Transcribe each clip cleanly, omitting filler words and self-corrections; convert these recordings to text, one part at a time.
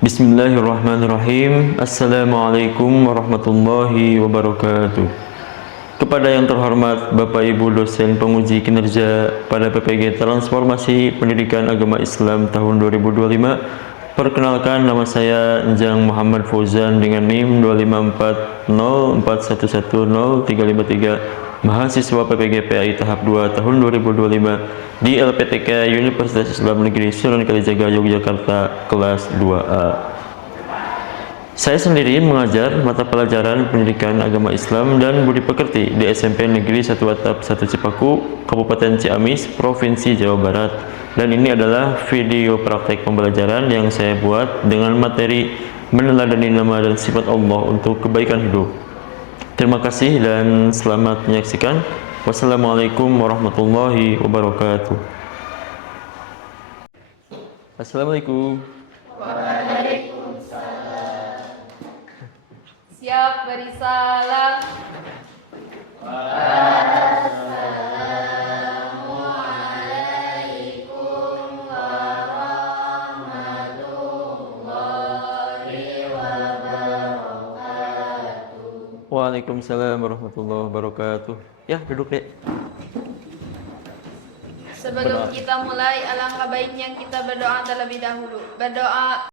Bismillahirrahmanirrahim. Assalamualaikum warahmatullahi wabarakatuh. Kepada yang terhormat Bapak Ibu dosen penguji kinerja pada PPG Transformasi Pendidikan Agama Islam tahun 2025, perkenalkan nama saya Enjang Muhammad Fauzan dengan NIM 25404110353, mahasiswa PPG PAI tahap 2 tahun 2025 di LPTK Universitas Islam Negeri Sunan Kalijaga Yogyakarta kelas 2A. Saya sendiri mengajar mata pelajaran Pendidikan Agama Islam dan Budi Pekerti di SMP Negeri 1 Atap 1 Cipaku, Kabupaten Ciamis, Provinsi Jawa Barat. Dan ini adalah video praktek pembelajaran yang saya buat dengan materi meneladani nama dan sifat Allah untuk kebaikan hidup. Terima kasih dan selamat menyaksikan. Wassalamualaikum warahmatullahi wabarakatuh. Assalamualaikum. Siap, beri salam. Assalamualaikum warahmatullahi wabarakatuh. Waalaikumsalam warahmatullahi wabarakatuh. Ya, duduk dek. Sebelum kita mulai, alangkah baiknya kita berdoa terlebih dahulu. Berdoa.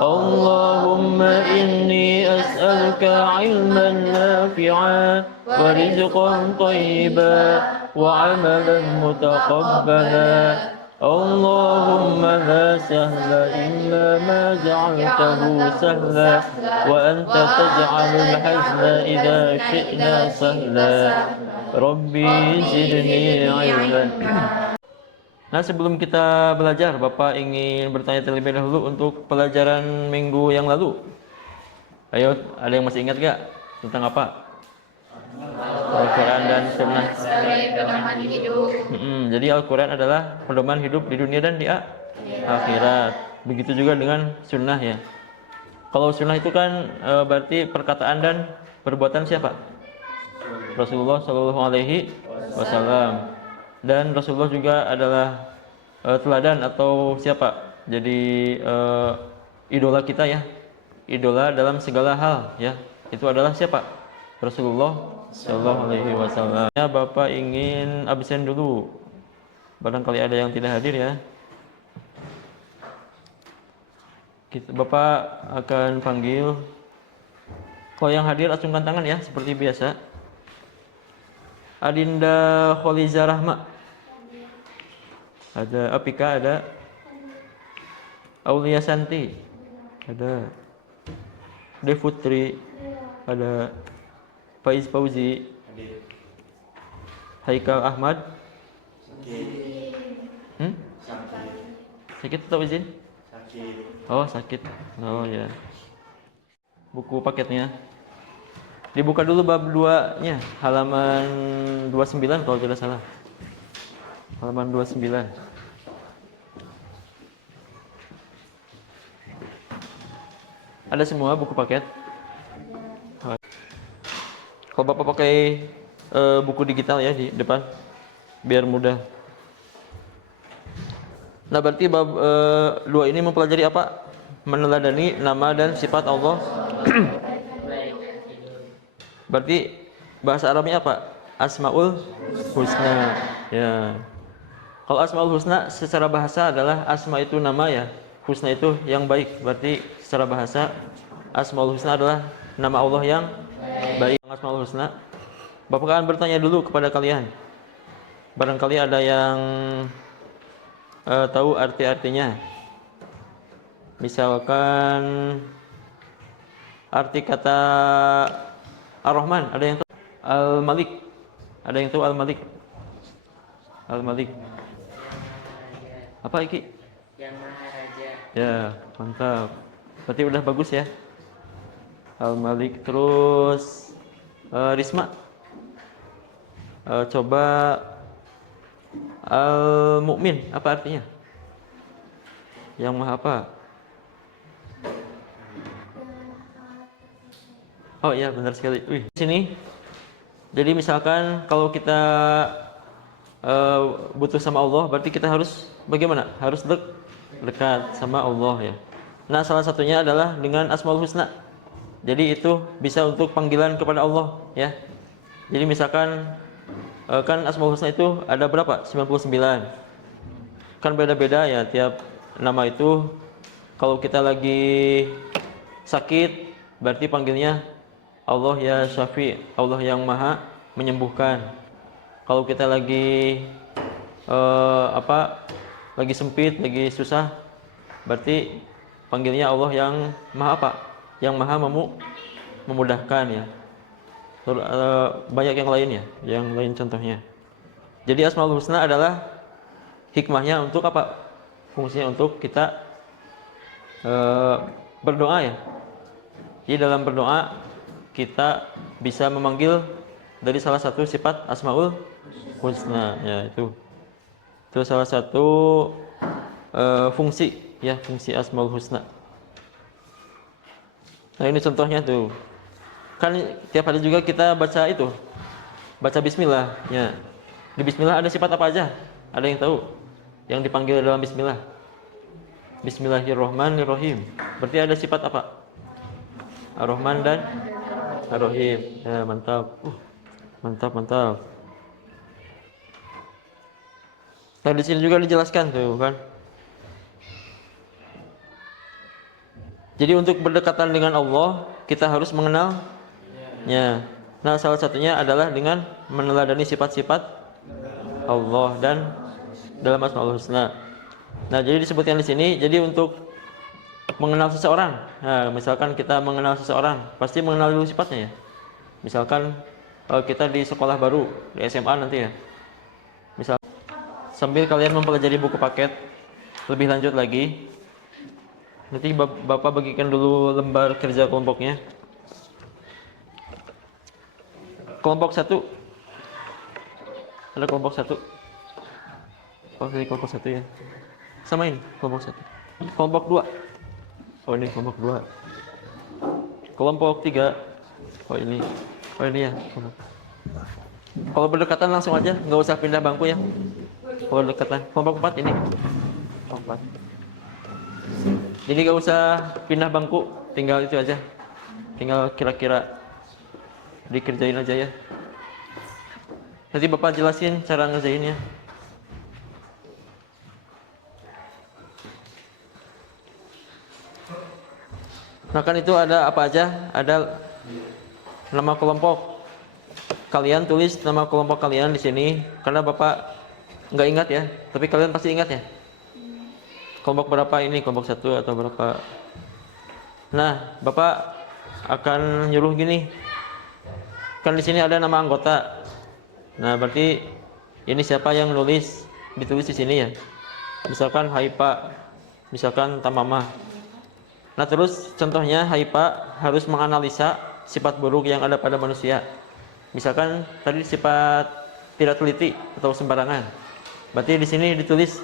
اللهم إني أسألك علما نافعا ورزقا طيبا وعملا متقبلا اللهم لا سهل إلا ما جعلته سهلا وأنت تجعل الحزن إذا شئنا سهلا ربي زدني علما. Nah, sebelum kita belajar, Bapak ingin bertanya terlebih dahulu untuk pelajaran minggu yang lalu. Ayo, ada yang masih ingat gak? Tentang apa? Al-Quran dan Sunnah. Jadi Al-Quran adalah pedoman hidup di dunia dan di akhirat. Begitu juga dengan Sunnah ya. Kalau Sunnah itu kan berarti perkataan dan perbuatan siapa? Rasulullah Shallallahu Alaihi Wasallam. Dan Rasulullah juga adalah teladan atau siapa? Jadi idola kita ya, idola dalam segala hal ya. Itu adalah siapa? Rasulullah Shallallahu Alaihi Wasallam. Ya, Bapak ingin absen dulu. Barangkali ada yang tidak hadir ya. Bapak akan panggil. Kalau yang hadir acungkan tangan ya, seperti biasa. Adinda Kholiza Rahma, ada Apika, ada Aulia Santi, ada Devutri, ada Faiz Fauzi, Haikal Ahmad. Sakit atau izin? Sakit. Oh, sakit. Oh ya. Buku paketnya dibuka dulu bab 2-nya, halaman 29 kalau tidak salah. Halaman 29. Ada semua buku paket? Kalau Bapak pakai buku digital ya di depan, biar mudah. Nah, berarti bab 2 ini mempelajari apa? Meneladani nama dan sifat Allah. Berarti bahasa Arabnya apa? Asmaul Husna. Ya. Kalau Asmaul Husna secara bahasa adalah asma itu nama ya, husna itu yang baik. Berarti secara bahasa Asmaul Husna adalah nama Allah yang baik. Asmaul Husna. Bapak akan bertanya dulu kepada kalian. Barangkali ada yang tahu arti-artinya. Misalkan arti kata Ar-Rahman, ada yang tahu? Al-Malik, ada yang tahu Al-Malik? Al-Malik apa Iki? Yang Maha Raja. Ya, mantap. Berarti udah bagus ya. Al-Malik. Terus Risma, coba Al-Mu'min, apa artinya? Yang Maha apa? Oh iya, benar sekali. Wih, sini. Jadi misalkan kalau kita butuh sama Allah, berarti kita harus bagaimana? Harus dekat sama Allah ya. Nah, salah satunya adalah dengan Asmaul Husna. Jadi itu bisa untuk panggilan kepada Allah ya. Jadi misalkan kan Asmaul Husna itu ada berapa? 99. Kan beda-beda ya tiap nama itu. Kalau kita lagi sakit berarti panggilnya Allah ya Syafi, Allah yang Maha menyembuhkan. Kalau kita lagi lagi sempit, lagi susah, berarti panggilnya Allah yang Maha apa? Yang Maha memudahkan ya. Banyak yang lain ya, yang lain contohnya. Jadi Asmaul Husna adalah hikmahnya untuk apa? Fungsinya untuk kita berdoa ya. Jadi dalam berdoa kita bisa memanggil dari salah satu sifat Asmaul Husna ya itu. Itu salah satu fungsi ya, fungsi Asmaul Husna. Nah, ini contohnya tuh. Kan tiap hari juga kita baca itu. Baca bismillah ya. Di bismillah ada sifat apa aja? Ada yang tahu? Yang dipanggil dalam bismillah. Bismillahirrahmanirrahim. Berarti ada sifat apa? Ar-Rahman dan Ar-Rahim. Ya, mantap. Mantap. Nah, di sini juga dijelaskan tuh kan. Jadi untuk berdekatan dengan Allah, kita harus mengenalnya. Nah, salah satunya adalah dengan meneladani sifat-sifat Allah dan dalam Asmaul Husna. Nah, jadi disebutkan di sini, jadi untuk mengenal seseorang. Nah, misalkan kita mengenal seseorang, pasti mengenal dulu sifatnya ya. Misalkan kita di sekolah baru, di SMA nanti ya. Misal sambil kalian mempelajari buku paket lebih lanjut lagi, nanti Bapak bagikan dulu lembar kerja kelompoknya. Kelompok 1. Ada kelompok 1. Oh, ini kelompok 1 ya. Samain kelompok 1. Kelompok 2. Oh, ini kelompok 2. Kelompok 3. Oh, ini. Oh, ini ya. Kalau berdekatan langsung aja, nggak usah pindah bangku ya. Kalau berdekatan. Kelompok 4 ini. Kelompok 4. Jadi nggak usah pindah bangku, tinggal itu aja. Tinggal kira-kira dikerjain aja ya. Nanti Bapak jelasin cara ngerjainnya. Nah, kan itu ada apa aja? Ada nama kelompok. Kalian tulis nama kelompok kalian di sini karena Bapak nggak ingat ya, tapi kalian pasti ingat ya. Kelompok berapa ini? Kelompok 1 atau berapa? Nah, Bapak akan nyuruh gini. Kan di sini ada nama anggota. Nah, berarti ini siapa yang nulis? Ditulis di sini ya. Misalkan Haipa, misalkan Tamamah. Nah, terus contohnya Haipa harus menganalisa sifat buruk yang ada pada manusia. Misalkan tadi sifat tidak teliti atau sembarangan. Berarti di sini ditulis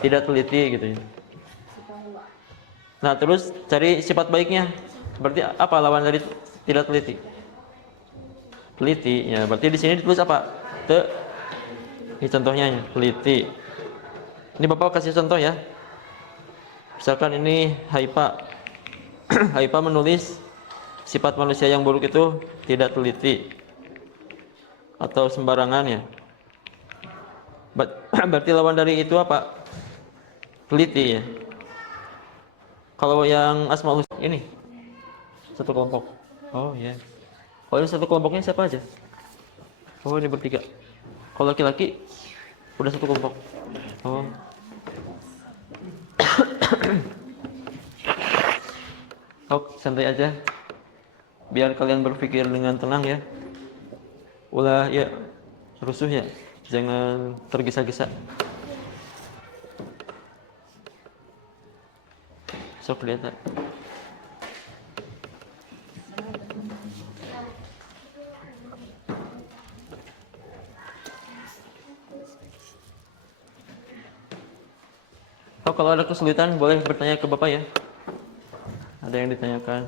tidak teliti gitu ya. Nah, terus cari sifat baiknya. Berarti apa lawan dari tidak teliti? Teliti. Ya, berarti di sini ditulis apa? Ini contohnya ya, teliti. Ini Bapak kasih contoh ya. Misalkan ini Haipa. Haipa menulis sifat manusia yang buruk itu tidak teliti atau sembarangan ya. Berarti lawan dari itu apa? Teliti ya. Kalau yang Asmaul Husna ini satu kelompok. Oh ya. Kalau ini satu kelompoknya siapa aja? Oh, ini bertiga. Kalau laki-laki udah satu kelompok. Oh. Oh, santai aja. Biar kalian berpikir dengan tenang ya. Ulah ya rusuh ya. Jangan tergesa-gesa. Sok lihat. Oh, kalau ada kesulitan boleh bertanya ke Bapak ya. Ada yang ditanyakan.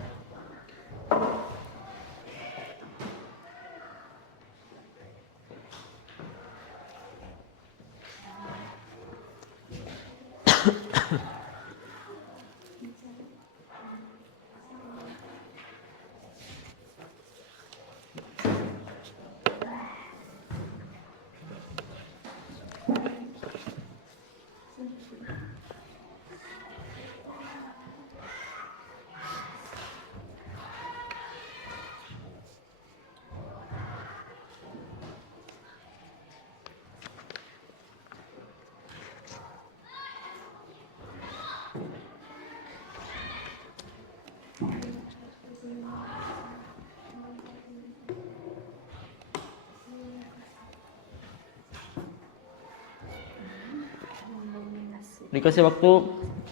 Dikasih waktu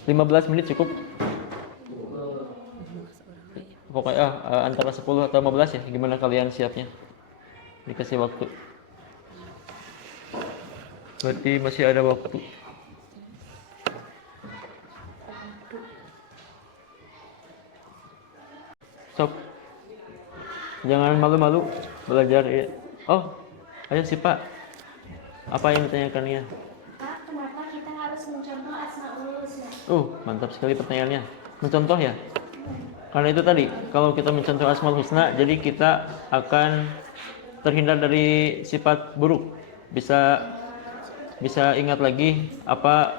15 menit cukup. Pokoknya antara 10 atau 15 ya, gimana kalian siapnya? Dikasih waktu. Berarti masih ada waktu. Sok. Jangan malu-malu belajar ya. Oh, ayo sih Pak. Apa yang ditanyakannya? Pak, kenapa kita harus mencontoh Asmaul Husna? Mantap sekali pertanyaannya. Mencontoh ya? Karena itu tadi, kalau kita mencontoh Asmaul Husna, jadi kita akan terhindar dari sifat buruk. Bisa ingat lagi apa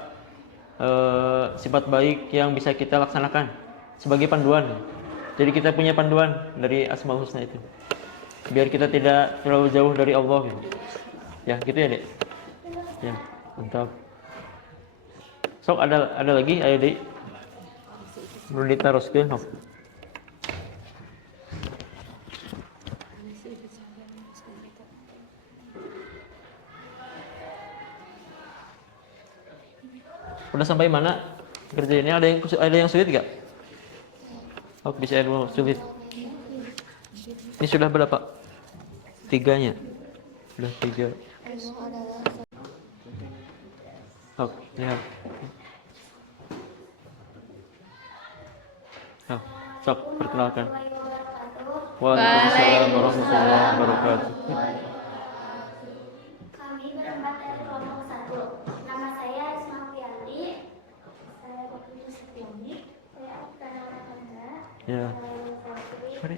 sifat baik yang bisa kita laksanakan sebagai panduan. Jadi kita punya panduan dari Asmaul Husna itu. Biar kita tidak terlalu jauh dari Allah gitu. Ya, gitu ya, Dek. Ya, mantap. Sok ada lagi, ayo Dek. Belum ditaruhkeun. Udah sampai mana kerjainnya? Ada yang sulit gak? Oh, bisa dulu sulit. Ini sudah berapa? 3-nya. Sudah 3. Oh, lihat. Oh, sok perkenalkan. Waalaikumsalam warahmatullahi wabarakatuh. Kami berempat dari kelompok 1. Nama saya Isma Fianti. Saya waktu Septiani. Saya Oktawa Rakanda. Ya. Mari.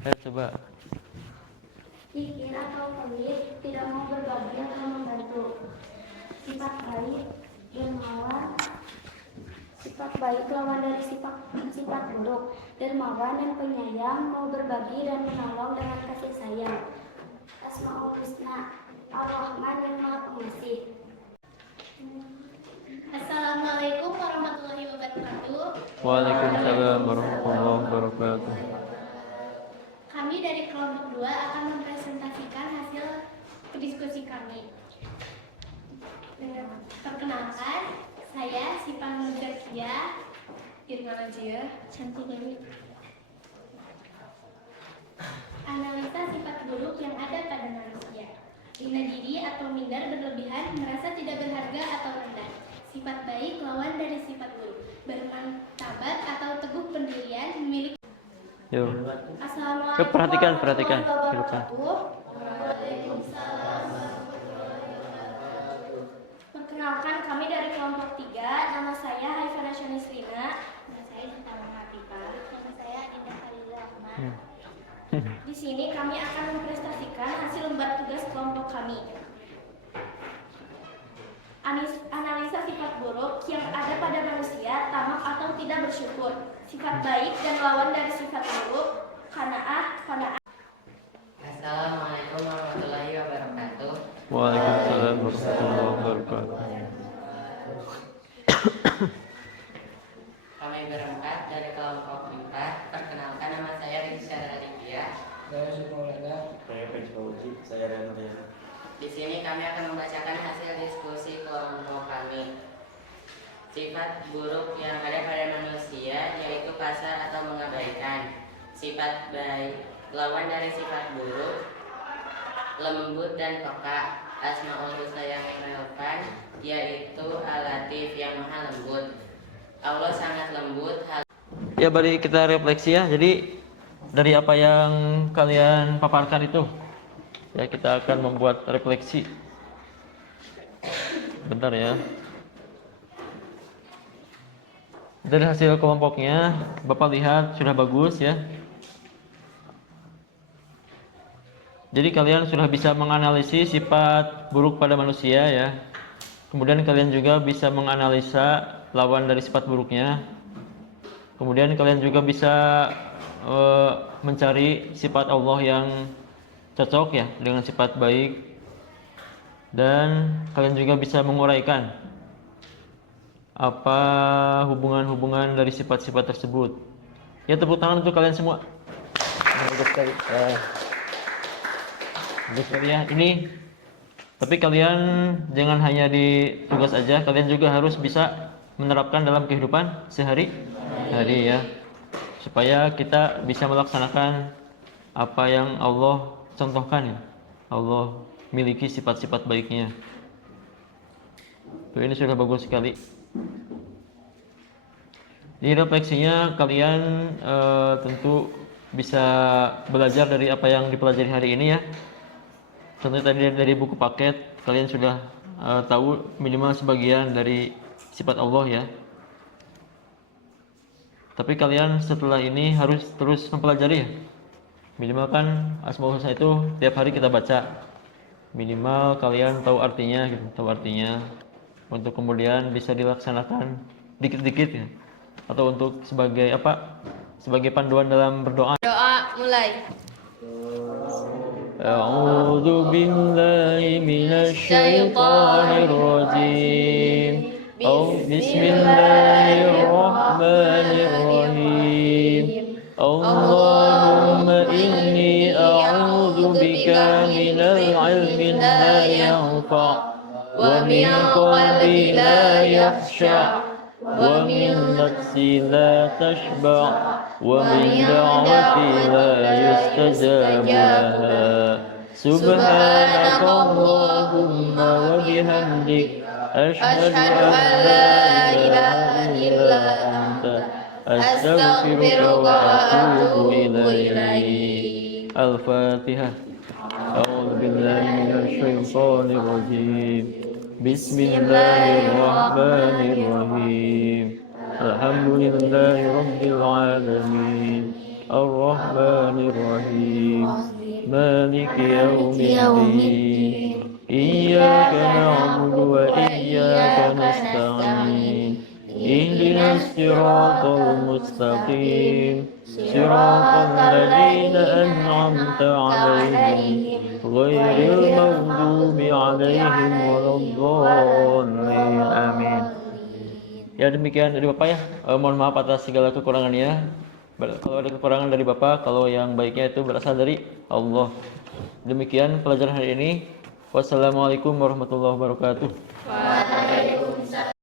Ayo coba. Kikir atau pelit, tidak mau berbagi atau membantu. Sifat baik, dermawan. Sifat baik lawan dari sifat buruk. Dermawan dan penyayang, mau berbagi dan menolong dengan kasih sayang. Asmaul Husna, Ar-Rahman yang Maha Pengasih. Assalamualaikum warahmatullahi wabarakatuh. Waalaikumsalam warahmatullahi wabarakatuh. Kami dari kelompok 2 akan mempresentasikan hasil diskusi kami. Perkenalkan, saya Sipang Nurzakia, Irma Najia, Cantik Dewi. Analisa sifat buruk yang ada pada manusia. Hina diri atau minder berlebihan, merasa tidak berharga atau rendah. Sifat baik lawan dari sifat buruk. Bermartabat atau teguh pendirian, memiliki. Yo. Assalamualaikum Perhatikan. warahmatullahi Silakan. wabarakatuh. Perkenalkan, kami dari kelompok 3. Nama saya Haifana Shanisrina. Nama saya Dita Mahatifah. Nama saya Adinda Khalil Rahman. Di sini kami akan mempresentasikan hasil lembar tugas kelompok kami. Analisa sifat buruk yang ada pada manusia, tamak atau tidak bersyukur. Sifat baik dan lawan dari sifat buruk, qanaah. Assalamualaikum warahmatullahi wabarakatuh. Waalaikumsalam warahmatullahi wabarakatuh. Kami berempat dari kelompok 4. Perkenalkan, nama saya Rizkyar Aditya. Saya Reno. Di sini kami akan membacakan hasil diskusi kelompok kami. Sifat buruk yang ada pada manusia yaitu kasar atau mengabaikan. Sifat baik lawan dari sifat buruk, lembut dan peka. Asmaul Husna yang relevan yaitu Al-Latif yang maha lembut. Allah sangat lembut. Ya, mari kita refleksi ya. Jadi dari apa yang kalian paparkan itu, ya kita akan membuat refleksi. Bentar ya. Dari hasil kelompoknya, Bapak lihat sudah bagus ya. Jadi kalian sudah bisa menganalisis sifat buruk pada manusia ya. Kemudian kalian juga bisa menganalisa lawan dari sifat buruknya. Kemudian kalian juga bisa mencari sifat Allah yang cocok ya dengan sifat baik. Dan kalian juga bisa menguraikan apa hubungan-hubungan dari sifat-sifat tersebut. Ya, tepuk tangan untuk kalian semua. Bagus sekali. Bagus sekali ya. Ini Tapi kalian jangan hanya di tugas aja, kalian juga harus bisa menerapkan dalam kehidupan sehari-hari ya. Supaya kita bisa melaksanakan apa yang Allah contohkan ya. Allah miliki sifat-sifat baiknya. Tuh, ini sudah bagus sekali. Di refleksinya kalian tentu bisa belajar dari apa yang dipelajari hari ini ya. Contohnya tadi dari buku paket kalian sudah tahu minimal sebagian dari sifat Allah ya. Tapi kalian setelah ini harus terus mempelajari ya. Minimal kan Asmaul Husna itu tiap hari kita baca. Minimal kalian tahu artinya gitu, tahu artinya untuk kemudian bisa dilaksanakan dikit-dikit ya. Atau untuk sebagai apa? Sebagai panduan dalam berdoa. Doa mulai. A'udzu billahi minasy syaithanir rajim. Bismillahirrahmanirrahim. Allahumma inni a'udzu bika minal 'ilmin la yanfa' wa min qalbin la yakhsha' wa min nafsin la tashba' wa min da'watin la yustajab laha. Subhanakallahumma wa bihamdik asyhadu an la ilaha illa anta astaghfiruka wa atubu ilaik. Al-Fatihah. A'udzu billahi minasy syaithanir rajim. Bismillahirrahmanirrahim. Alhamdulillahi rabbil alamin. Ar-Rahmanir Rahim. Maliki yaumiddin. Iyyaka na'budu wa iyyaka nasta'in. Ihdinas siratal mustaqim. Siratal ladzina an'amta 'alaihim ghairil maghdubi 'alaihim waladdallin. Amin. Ya demikian dari Bapak ya. Mohon maaf atas segala kekurangannya. Kalau ada kekurangan dari Bapak, kalau yang baiknya itu berasal dari Allah. Demikian pelajaran hari ini. Wassalamualaikum warahmatullahi wabarakatuh.